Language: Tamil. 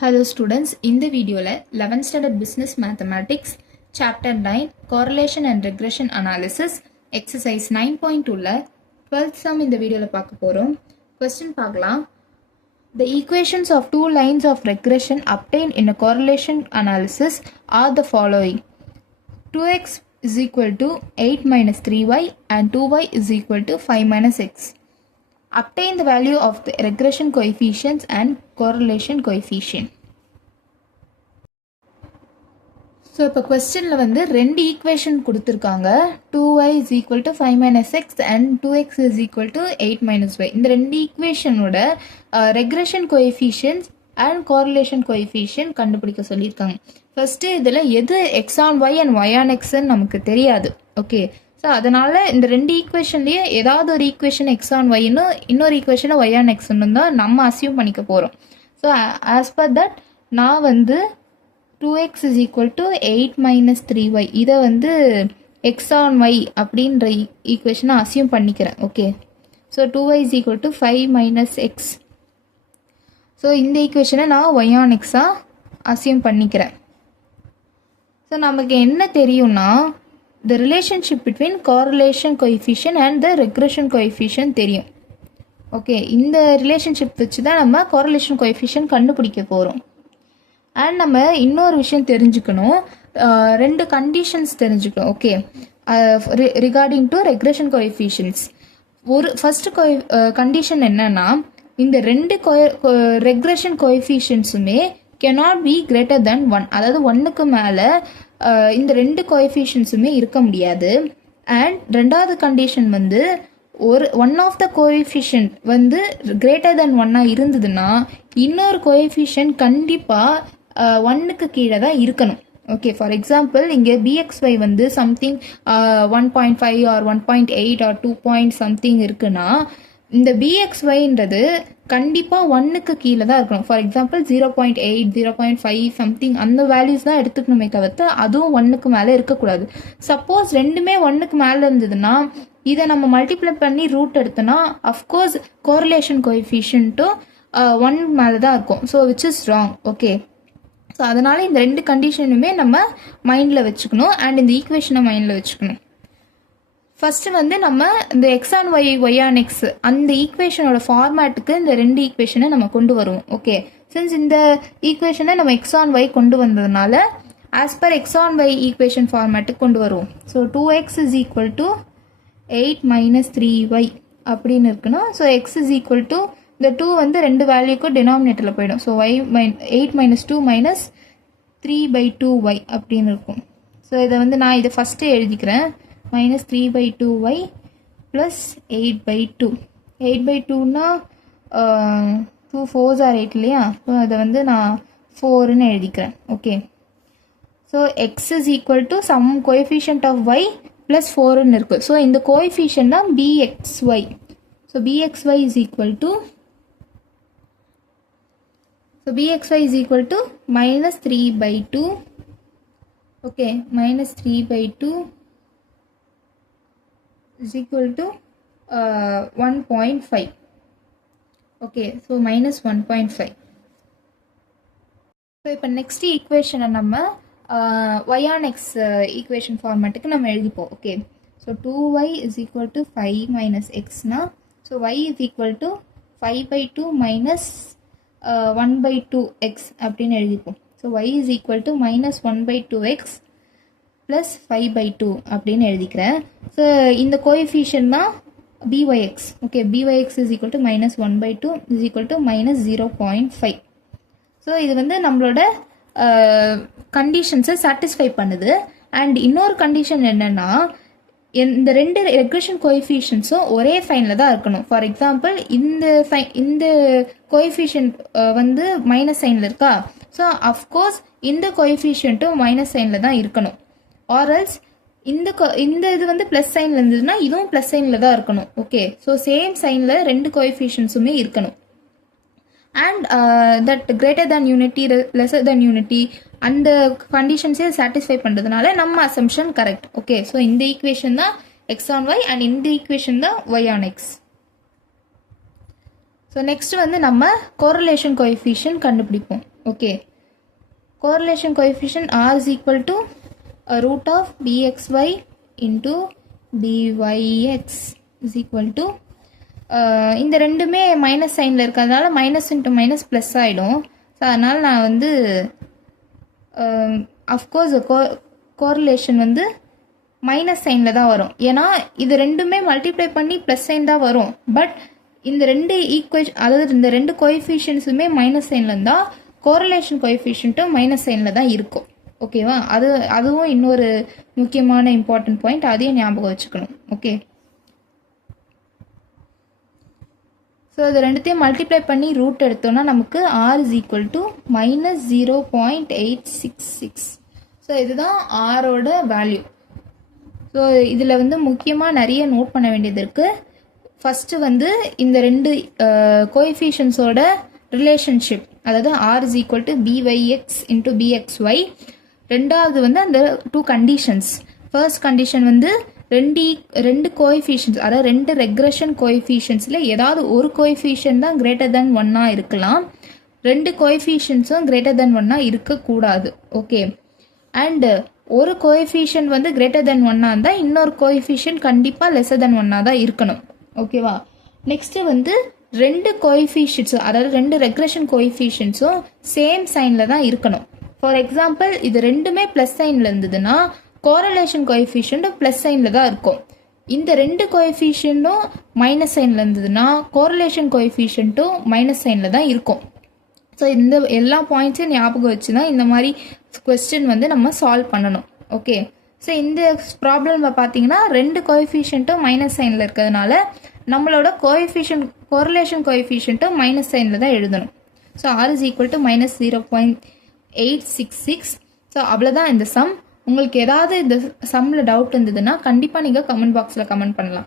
Hello students, இந்த வீடியோல 11th standard business mathematics chapter 9 correlation and regression analysis exercise 9.2ல 12th sum இந்த வீடியோல பார்க்க போறோம். Question பார்க்கலாம். The equations of two lines of regression obtained in a correlation analysis are the following. 2x is equal to 8 minus 3y and 2y is equal to 5 minus x. Obtain the value of the regression coefficients and correlation coefficient. So இப்போ கொஸ்டினில் வந்து ரெண்டு ஈக்குவேஷன் கொடுத்துருக்காங்க. 2y is equal to 5 minus x and 2x is equal to 8 minus y. இந்த ரெண்டு ஈக்குவேஷனோட regression coefficients and correlation coefficient கண்டுபிடிக்க சொல்லியிருக்காங்க. ஃபஸ்ட்டு இதில் எது X on Y and Y on எக்ஸ்ன்னு நமக்கு தெரியாது. ஓகே, ஸோ அதனால் இந்த ரெண்டு ஈக்குவேஷன்லேயே ஏதாவது ஒரு ஈக்குவேஷன் எக்ஸ் ஆன் ஒய்னு இன்னொரு ஈக்குவேஷனை ஒய் ஆன் எக்ஸ்ன்னு தான் நம்ம அசியூம் பண்ணிக்க போகிறோம். ஸோ ஆஸ் பர் தட் நான் வந்து 2x is equal to 8 minus 3y இதை வந்து x on y அப்படின்ற ஈக்குவேஷனை அசியூம் பண்ணிக்கிறேன். Okay, so 2y is equal to 5 minus x. So இந்த ஈக்குவேஷனை நான் y on x-ஆக அசியூம் பண்ணிக்கிறேன். ஸோ நமக்கு என்ன தெரியும்னா the relationship between correlation coefficient and the regression coefficient தெரியும். ஓகே, இந்த ரிலேஷன்ஷிப் வச்சு தான் நம்ம correlation coefficient கண்டுபிடிக்க போகிறோம். அண்ட் நம்ம இன்னொரு விஷயம் தெரிஞ்சுக்கணும், ரெண்டு கண்டிஷன்ஸ் தெரிஞ்சுக்கணும். Okay, regarding to regression coefficients. ஒரு ஃபர்ஸ்ட் கண்டிஷன் என்னன்னா, இந்த ரெண்டு regression கோஎஃபிஷியன்ட்ஸுமே cannot be greater than 1. அதாவது 1க்கு மேலே இந்த ரெண்டு கோஎஃபிஷியன்ட்ஸுமே இருக்க முடியாது. அண்ட் ரெண்டாவது கண்டிஷன் வந்து ஒன் ஆஃப் த கோஎஃபிஷியன்ட் வந்து கிரேட்டர் தென் 1 இருந்ததுன்னா இன்னொரு கோஎஃபிஷியன்ட் கண்டிப்பாக 1க்கு கீழே தான் இருக்கணும். ஓகே, ஃபார் எக்ஸாம்பிள் இங்கே பிஎக்ஸ்ஒய் வந்து something 1.5 or 1.8 or 2 point something இருக்குன்னா இந்த பிஎக்ஸ்ஒய்ன்றது கண்டிப்பாக 1க்கு கீழே தான் இருக்கணும். ஃபார் எக்ஸாம்பிள் 0.8 0.5 சம்திங் அந்த வேல்யூஸ் தான் எடுத்துக்கணுமே தவிர்த்து அதுவும் 1க்கு மேலே இருக்கக்கூடாது. சப்போஸ் ரெண்டுமே 1க்கு மேலே இருந்ததுன்னா இதை நம்ம மல்டிப்ளை பண்ணி ரூட் எடுத்தோன்னா அஃப்கோர்ஸ் கோரிலேஷன் கோஎஃபிஷியன்ட்டும் 1 மேலே தான் இருக்கும். So which is wrong. Okay, so அதனால் இந்த ரெண்டு கண்டிஷனுமே நம்ம மைண்டில் வச்சுக்கணும் அண்ட் இந்த ஈக்குவேஷனை மைண்டில் வச்சுக்கணும். ஃபஸ்ட்டு வந்து நம்ம இந்த X on Y Y on X அந்த ஈக்குவேஷனோட ஃபார்மேட்டுக்கு இந்த ரெண்டு ஈக்குவேஷனை நம்ம கொண்டு வருவோம். ஓகே, சின்ஸ் இந்த ஈக்குவேஷனை நம்ம எக்ஸ் ஆன் ஒய் கொண்டு வந்ததுனால as per X on Y equation ஃபார்மேட்டுக்கு கொண்டு வருவோம். So 2x is equal to 8 minus 3y அப்படின்னு இருக்குன்னா so x is equal to இந்த 2 வந்து ரெண்டு வேல்யூக்கும் டினாமினேட்டரில் போயிடும். ஸோ 8 minus 2 minus 3/2y அப்படின்னு இருக்கும். ஸோ இதை வந்து நான் இதை ஃபஸ்ட்டு எழுதிக்கிறேன். minus 3/2y plus 8/2. 8/2னா 2 4s are 8 இல்லையா? ஸோ அதை வந்து நான் 4ன்னு எழுதிக்கிறேன். Okay, so x is equal to some coefficient of y plus 4ன்னு இருக்குது. ஸோ இந்த கோஎஃபிஷியன்ட் தான் bxy. So bxy is equal to minus 3/2. okay, minus 3/2 is equal to 1.5. okay, so minus 1.5. So இப்போ நெக்ஸ்ட் ஈக்குவேஷனை நம்ம y on x ஈக்குவேஷன் ஃபார்மேட்டுக்கு நம்ம எழுதிப்போம். Okay, so 2y is equal to 5 minus xனா so y is equal to 5/2 minus 1/2x அப்படின்னு எழுதிப்போம். So y is equal to minus 1/2x plus 5/2 அப்படின்னு எழுதிக்கிறேன். ஸோ இந்த கோஎஃபிஷியன்ட் தான் byx. Okay, byx is equal to minus 1/2 is equal to minus 0.5. So இது வந்து நம்மளோட கண்டிஷன்ஸை சாட்டிஸ்ஃபை பண்ணுது. அண்ட் இன்னொரு கண்டிஷன் என்னென்னா இந்த ரெண்டு ரெக்ரெஷன் கோஎஃபிஷியன்ட்ஸும் ஒரே சைனில் தான் இருக்கணும். ஃபார் எக்ஸாம்பிள் இந்த கோஎஃபிஷியன்ட் வந்து மைனஸ் சைனில் இருக்கா, ஸோ அஃப்கோர்ஸ் இந்த கோஎஃபிஷியன்ட்டும் மைனஸ் சைனில் தான் இருக்கணும். ஆர்எல்ஸ் இந்த இது வந்து ப்ளஸ் சைனில் இருந்ததுன்னா இதுவும் ப்ளஸ் சைனில் தான் இருக்கணும். ஓகே, ஸோ சேம் சைனில் ரெண்டு கோஎஃபிஷியன்ட்ஸுமே இருக்கணும். And that greater than unity lesser than unity அந்த கண்டிஷன்ஸே சாட்டிஸ்ஃபை பண்ணுறதுனால நம்ம அசம்ஷன் கரெக்ட். ஓகே, ஸோ இந்த ஈக்குவேஷன் தான் எக்ஸ் ஆன் ஒய் அண்ட் இந்த ஈக்குவேஷன் தான் y on x. So next வந்து நம்ம கோரிலேஷன் கோஎஃபிஷியன்ட் கண்டுபிடிப்போம். Okay, correlation coefficient r is equal to root of bxy into byx is equal to இந்த ரெண்டுமே மைனஸ் சைனில் இருக்கிறதுனால மைனஸ் இன்ட்டு மைனஸ் ப்ளஸ் ஆகிடும். ஸோ அதனால் நான் வந்து அஃப்கோர்ஸ் கோரிலேஷன் வந்து மைனஸ் சைனில் தான் வரும். ஏன்னா இது ரெண்டுமே மல்டிப்ளை பண்ணி ப்ளஸ் சைன் தான் வரும். பட் இந்த ரெண்டு ஈக்குவேஷன், அதாவது இந்த ரெண்டு கோஎஃபிஷியன்ஸுமே மைனஸ் சைனில் இருந்தால் கோரிலேஷன் கோஎஃபிஷியன்ட்டும் மைனஸ் சைனில் தான் இருக்கும். ஓகேவா? அதுவும் இன்னொரு முக்கியமான இம்பார்ட்டன்ட் பாயிண்ட், அதையும் ஞாபகம் வச்சுக்கணும். ஓகே, ஸோ இது ரெண்டுத்தையும் மல்டிப்ளை பண்ணி ரூட் எடுத்தோம்னா நமக்கு r is equal to minus 0.866. So இதுதான் ஆரோட வேல்யூ. ஸோ இதில் வந்து முக்கியமாக நிறைய நோட் பண்ண வேண்டியது இருக்குது. ஃபஸ்ட்டு வந்து இந்த ரெண்டு கோஎஃபிஷியன்ஸோட ரிலேஷன்ஷிப், அதாவது r is equal to b y x into b x y. ரெண்டாவது வந்து அந்த டூ கண்டிஷன்ஸ். ஃபர்ஸ்ட் கண்டிஷன் வந்து ரெண்டு கோஎஃபிஷியன்ஸ், அதாவது ரெண்டு ரெக்ரெஷன் கோஎஃபிஷியன்ஸில் ஏதாவது ஒரு கோஎஃபிஷியன்ட் தான் கிரேட்டர் தென் 1 இருக்கலாம். ரெண்டு கோஎஃபிஷியன்ஸும் கிரேட்டர் தென் 1 இருக்கக்கூடாது. ஓகே, அண்டு ஒரு கோஎஃபிஷியன்ட் வந்து கிரேட்டர் தென் 1 இருந்தால் இன்னொரு கோஎஃபிஷியன்ட் கண்டிப்பாக லெஸர் தென் 1 தான் இருக்கணும். ஓகேவா? நெக்ஸ்ட்டு வந்து ரெண்டு கோஎஃபிஷியன்ஸும், அதாவது ரெண்டு ரெக்ரெஷன் கோஎஃபிஷியன்ஸும் சேம் சைனில் தான் இருக்கணும். ஃபார் எக்ஸாம்பிள் இது ரெண்டுமே ப்ளஸ் சைனில் இருந்ததுன்னா கோரிலேஷன் கோஎஃபிஷியன்ட்டும் ப்ளஸ் சைனில் தான் இருக்கும். இந்த ரெண்டு கோஎஃபிஷியன்ட்டும் மைனஸ் சைனில் இருந்ததுன்னா கோரிலேஷன் கோஎஃபிஷியன்ட்டும் மைனஸ் சைனில் தான் இருக்கும். ஸோ இந்த எல்லா பாயிண்ட்ஸையும் ஞாபகம் வச்சு தான் இந்த மாதிரி கொஸ்டின் வந்து நம்ம சால்வ் பண்ணணும். ஓகே, ஸோ இந்த ப்ராப்ளமில் பார்த்தீங்கன்னா ரெண்டு கோஎஃபிஷியன்ட்டும் மைனஸ் சைனில் இருக்கிறதுனால நம்மளோட கோரிலேஷன் கோஎஃபிஷியன்ட்டும் மைனஸ் சைனில் தான் எழுதணும். So r is equal to minus 0.866. So அவ்வளோதான் இந்த சம். உங்களுக்கு ஏதாவது இந்த சம்மில் டவுட் இருந்ததுன்னா கண்டிப்பாக நீங்கள் கமெண்ட் பாக்ஸில் கமெண்ட் பண்ணலாம்.